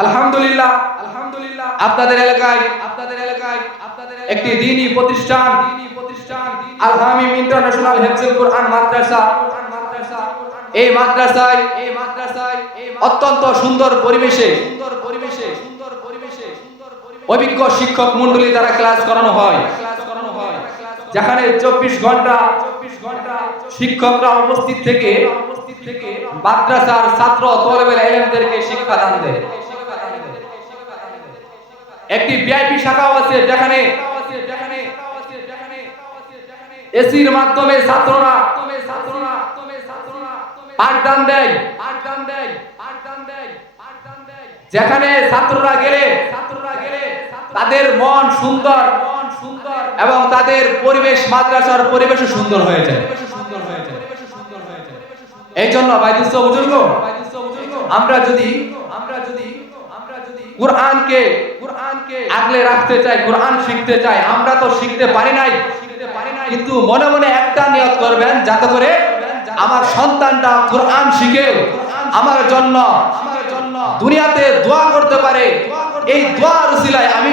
আলহামদুলিল্লাহ আপনাদের এলাকায় একটি দ্বীনি প্রতিষ্ঠান আল হামিম ইন্টারন্যাশনাল হেফজুল কোরআন মাদ্রাসা, এই মাদ্রাসায় অত্যন্ত সুন্দর পরিবেশে অভিজ্ঞ শিক্ষক মণ্ডলী দ্বারা ক্লাস করানো হয়, যেখানে 24 ঘন্টা শিক্ষকরা উপস্থিত থেকে মাদ্রাসার ছাত্র তলবে ইলমদেরকে শিক্ষা দান দেয়। একটি ভিআইপি শাখাও আছে, যেখানে এসির মাধ্যমে ছাত্ররা পাঠদান দেয়, যেখানে ছাত্ররা গেলে তাদের মন সুন্দর এবং তাদের পরিবেশ, মাদ্রাসার পরিবেশও সুন্দর হয়ে যায়। এই জন্য ভাইদুস্ত বুজুর্গ, আমরা যদি কোরআনকে আগলে রাখতে চাই, কোরআন শিখতে চাই, আমরা তো শিখতে পারি নাই, কিন্তু মনে মনে একটা নিয়ত করবেন, যাতে করে আমার সন্তানটা কোরআন শিখে আমার জন্য দুনিয়াতে দোয়া করতে পারে। এই দোয়ার উসিলায় আমি